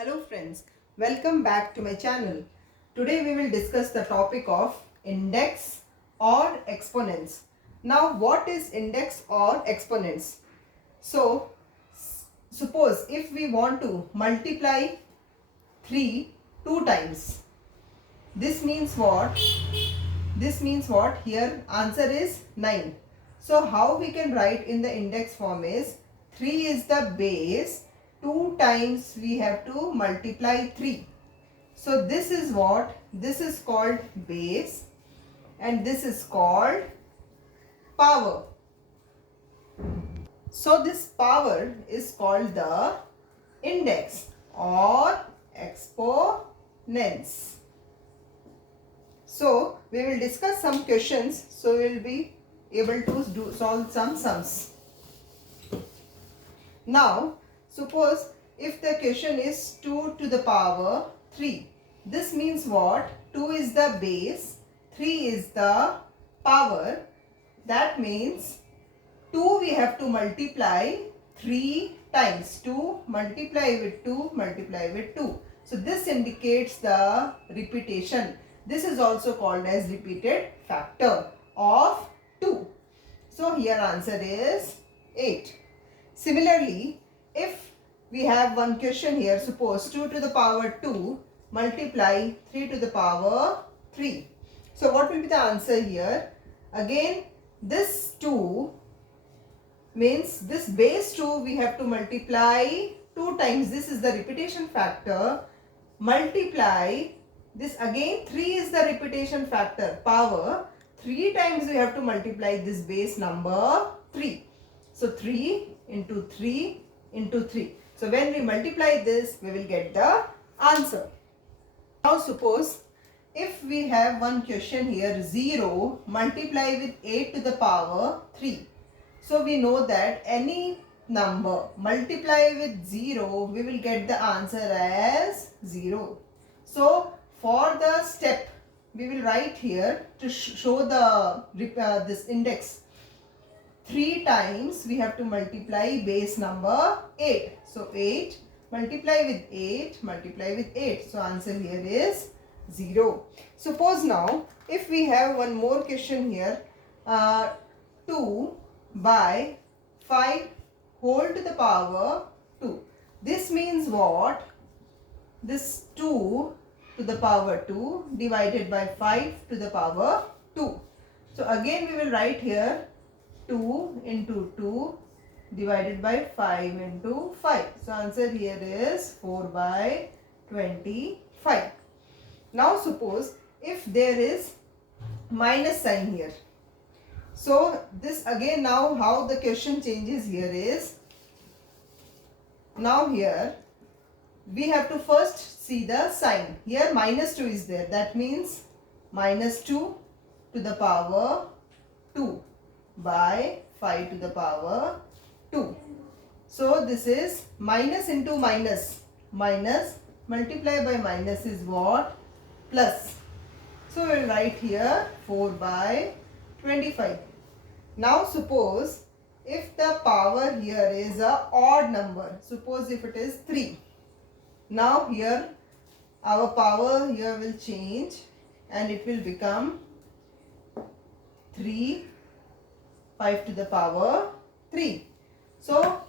Hello friends, welcome back to my channel. Today we will discuss the topic of index or exponents. Now what is index or exponents? So suppose if we want to multiply 3 two times, this means what? This means what? Here answer is 9. So how we can write in the index form is 3 is the base, 2 times we have to multiply 3. So this is what? This is called base and this is called power. So this power is called the index or exponents. So we will discuss some questions, so we will be able to solve some sums. Now suppose if the question is 2 to the power 3. This means what? 2 is the base, 3 is the power. That means 2 we have to multiply 3 times. 2 multiply with 2 multiply with 2. So this indicates the repetition. This is also called as repeated factor of 2. So here answer is 8. Similarly, if we have one question here, suppose 2 to the power 2 multiply 3 to the power 3. So what will be the answer here? Again, this 2 means this base 2 we have to multiply 2 times. This is the repetition factor. Multiply this again, 3 is the repetition factor, power. 3 times we have to multiply this base number 3. So 3 into 3 into 3. So when we multiply this, we will get the answer. Now suppose if we have one question here, 0 multiply with 8 to the power 3. So we know that any number multiply with 0, we will get the answer as 0. So for the step, we will write here to show the this index. 3 times we have to multiply base number 8. So 8 multiply with 8 multiply with 8. So answer here is 0. Suppose now if we have one more question here, 2 by 5 whole to the power 2. This means what? This 2 to the power 2 divided by 5 to the power 2. So again we will write here 2 into 2 divided by 5 into 5. So answer here is 4 by 25. Now suppose if there is minus sign here. So this again, now how the question changes here is, now here we have to first see the sign. Here minus 2 is there. That means minus 2 to the power 2 by 5 to the power 2. So this is minus into minus. Minus multiply by minus is what? Plus. So we will write here 4 by 25. Now suppose if the power here is a odd number. Suppose if it is 3. Now here our power here will change and it will become 3 5 to the power 3. So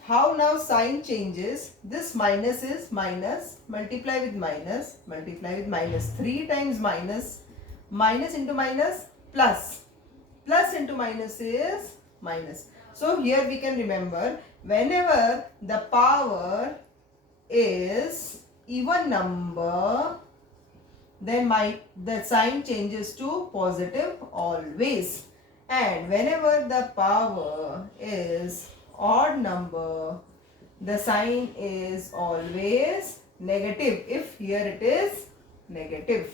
how now sign changes? This minus is minus, multiply with minus, multiply with minus. 3 times minus, minus into minus, plus. Plus into minus is minus. So here we can remember, whenever the power is even number, then the sign changes to positive always. And whenever the power is odd number, the sign is always negative, if here it is negative.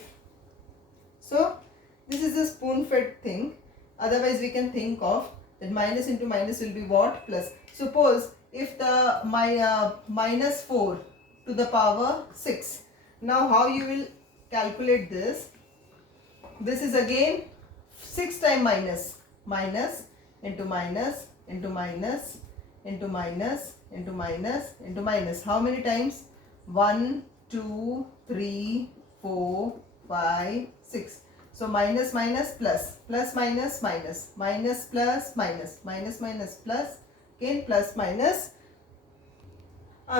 So this is a spoon-fed thing. Otherwise we can think of that minus into minus will be what? Plus. Suppose if the minus 4 to the power 6. Now how you will calculate this? This is again 6 times minus. Minus into minus into minus into minus into minus into minus. How many times? 1, 2, 3, 4, 5, 6. So minus minus plus, plus minus minus, minus plus minus, minus minus plus, again plus minus.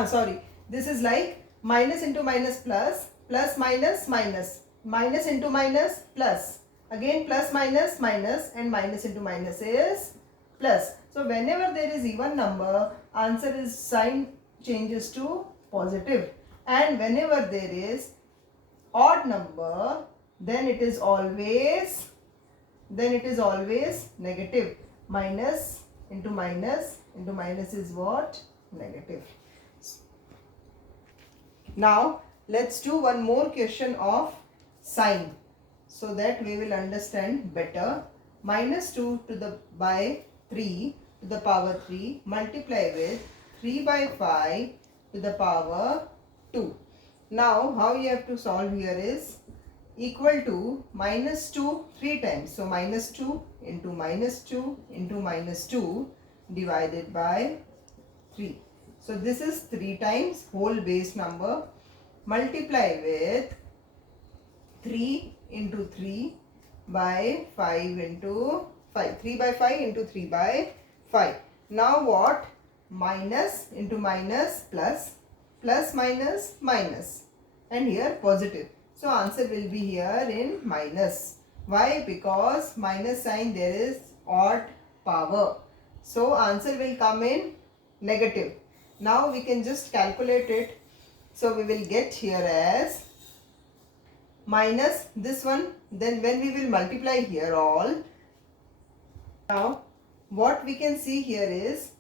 Sorry, this is like minus into minus plus, plus minus minus, minus into minus plus, again plus minus minus, and minus into minus is plus. So whenever there is even number, answer is sign changes to positive, and whenever there is odd number, then it is always negative. Minus into minus is what? Negative. Now let's do one more question of sign so that we will understand better. Minus 2 to the by 3 to the power 3 multiply with 3 by 5 to the power 2. Now how you have to solve here is equal to minus 2 3 times. So minus 2 into minus 2 into minus 2 divided by 3. So this is 3 times whole base number. Multiply with 3 into 3 by 5 into 5. 3 by 5 into 3 by 5. Now what? Minus into minus plus, plus minus minus, and here positive. So answer will be here in minus. Why? Because minus sign there is odd power. So answer will come in negative. Now we can just calculate it. So we will get here as minus this one. Then when we will multiply here all. Now what we can see here is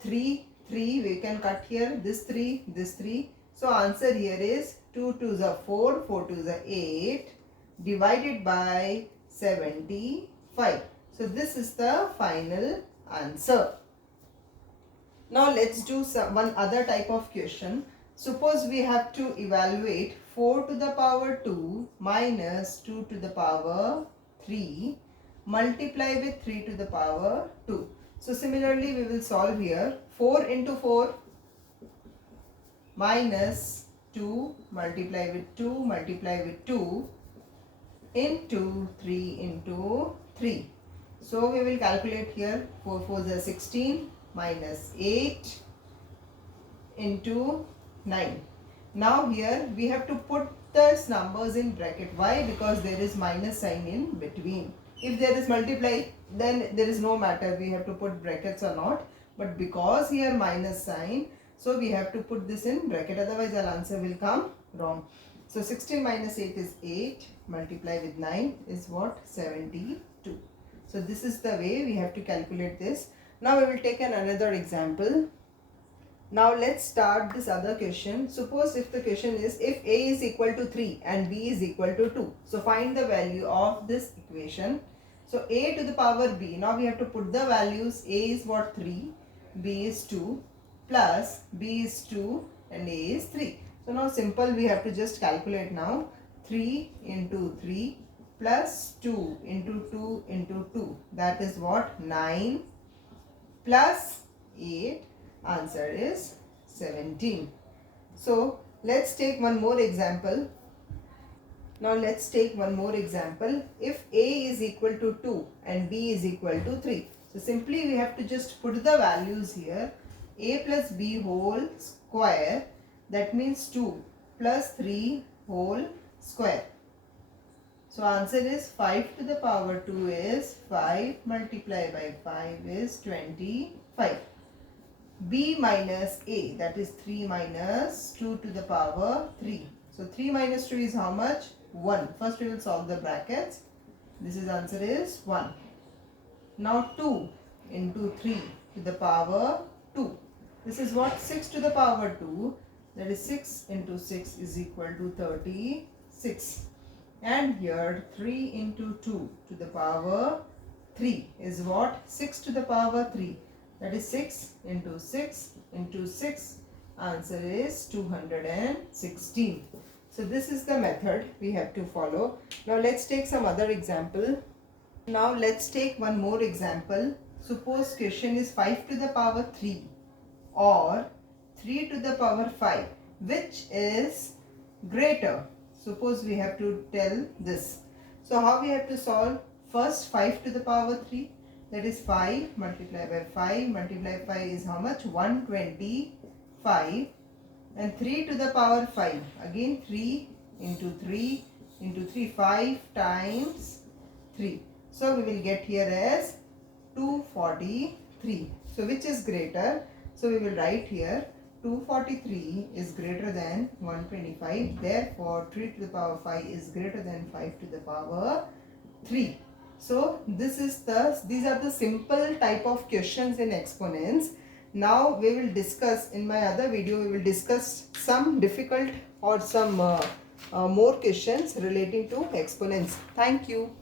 3, 3. We can cut here this 3, this 3. So answer here is 2 2s are 4, 4 2s are 8 divided by 75. So this is the final answer. Now let's do one other type of question. Suppose we have to evaluate 4 to the power 2 minus 2 to the power 3 multiply with 3 to the power 2. So similarly we will solve here. 4 into 4 minus 2 multiply with 2 multiply with 2 into 3 into 3. So we will calculate here. 4 4s are 16 minus 8 into 9. Now here we have to put the numbers in bracket. Why? Because there is minus sign in between. If there is multiply, then there is no matter we have to put brackets or not. But because here minus sign, so we have to put this in bracket. Otherwise our answer will come wrong. So 16 minus 8 is 8. Multiply with 9 is what? 72. So this is the way we have to calculate this. Now we will take another example. Now let's start this other question. Suppose if the question is if A is equal to 3 and B is equal to 2. So find the value of this equation. So A to the power B. Now we have to put the values. A is what? 3. B is 2. Plus B is 2 and A is 3. So now simple, we have to just calculate now. 3 into 3 plus 2 into 2 into 2. That is what? 9 plus 8. Answer is 17. So let's take one more example. Now let's take one more example. If A is equal to 2 and B is equal to 3. So simply we have to just put the values here. A plus B whole square, that means 2 plus 3 whole square. So answer is 5 to the power 2 is 5 multiplied by 5 is 25. B minus A, that is 3 minus 2 to the power 3. So 3 minus 2 is how much? 1. First we will solve the brackets. This is answer is 1. Now 2 into 3 to the power 2. This is what? 6 to the power 2. That is 6 into 6 is equal to 36. And here 3 into 2 to the power 3 is what? 6 to the power 3. That is 6 into 6 into 6. Answer is 216. So this is the method we have to follow. Now let's take some other example. Now let's take one more example. Suppose question is 5 to the power 3 or 3 to the power 5. which is greater. Suppose we have to tell this. So how we have to solve? First 5 to the power 3, that is 5 multiplied by 5 multiplied by 5 is how much? 125, and 3 to the power 5, again 3 into 3 into 3, 5 times 3. So we will get here as 243. So which is greater? So we will write here 243 is greater than 125. Therefore 3 to the power 5 is greater than 5 to the power 3. So these are the simple type of questions in exponents. Now we will discuss, in my other video we will discuss some difficult or some more questions relating to exponents. Thank you.